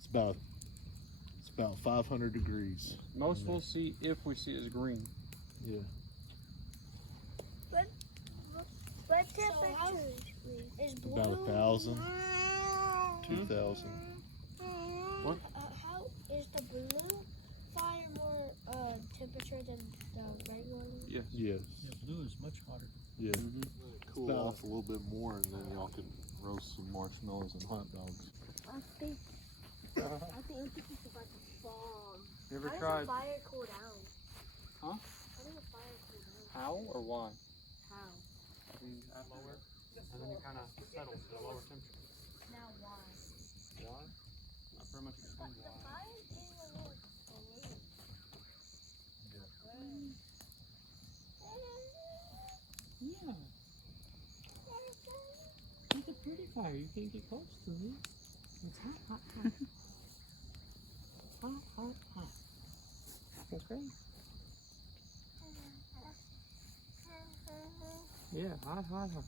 It's about 500 degrees. Most we'll see if we see it is green. Yeah. What temperature is blue? About 1,000, 2,000. What? How is the blue fire more temperature than the regular one? Yes. Yes. Yeah, blue is much hotter. Yeah. Cool off a little bit more, and then y'all can roast some marshmallows and hot dogs. I think it's about to fall. You ever How tried? does the fire cool down? Huh? How does the fire cool down? How or why? How? You add lower, and then it kind of settles to a lower temperature. Now why? Why? Not very much explained The why. fire is a little balloon. Yeah. It's a pretty fire. You can't get close to it. It's hot, hot, hot. Hot, hot, hot. That's great. Yeah, hot, hot, hot.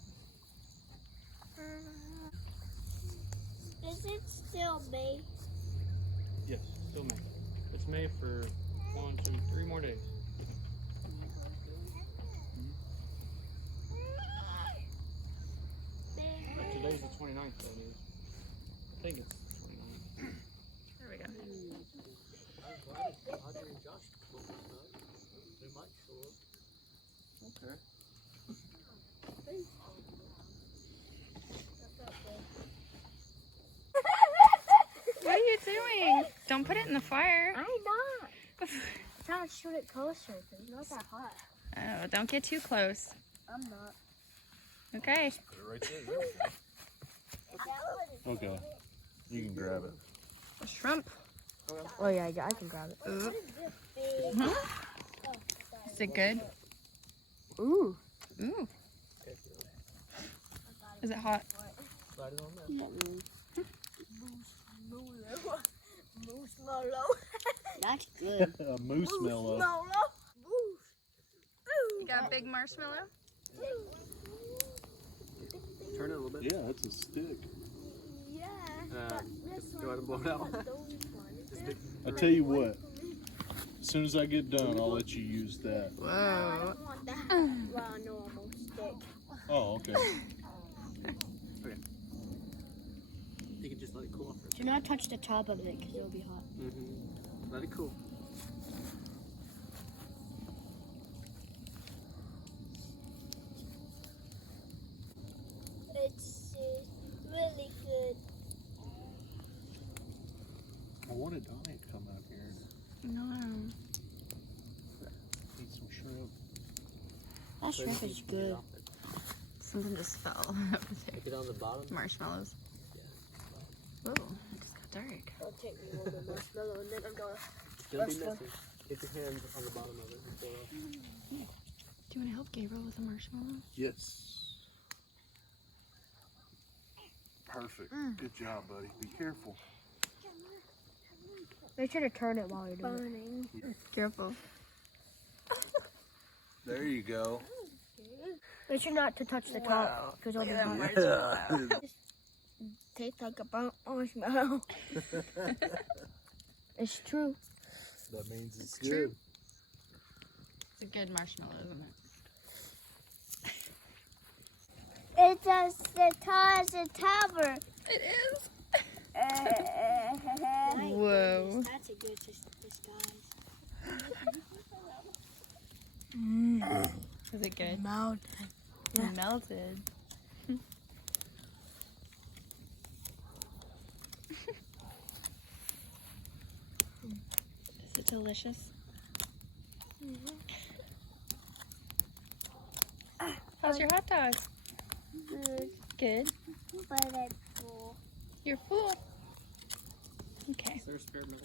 Is it still May? Yes, still May. It's May for 1, 2, 3 more days. But today's the 29th, that is. I think it's the 29th. There we go. Okay. What are you doing? Don't put it in the fire. I'm not. I'm trying to shoot it closer because it's not that hot. Oh, don't get too close. I'm not. Okay. Put it right there. Okay. You can grab it. A shrimp. Oh yeah, I can grab it. Ooh. Is it good? Ooh. Ooh. Is it hot? Slide it on there. Marshmallow. That's good. A moose mellow. You got a big marshmallow? Turn it a little bit. Yeah, it's a stick. Yeah. Go ahead and blow it out. I tell you what. As soon as I get done, I'll let you use that. Whoa. I don't want that. Well, normal stick. Oh, okay. You can just let it cool off. Do not touch the top of it because it'll be hot. Let it cool. It's really good. I wanted Donnie to come out here and No. eat some shrimp. That shrimp is good. Something just fell over Take it on the bottom. there. Marshmallows. Whoa, it just got dark. I'll take me one more marshmallow and then I'm going Don't be messy. Get your hands on the bottom of it and pull it off. Do you want to help Gabriel with the marshmallow? Yes. Perfect. Good job, buddy. Be careful. Make sure to turn it while you're doing it. Careful. There you go. Make sure not to touch the top because it'll be hot. Marshmallow. Tastes like a burnt marshmallow. It's true. That means it's It's true. It's a good marshmallow, isn't it? It's just the tallest tower. It is. Whoa. That's a good disguise. Is it good? Melted. Yeah. Melted. Is it delicious? How's your hot dog? Good, Good. but I'm full. You're full. Okay. Is there a spare milk?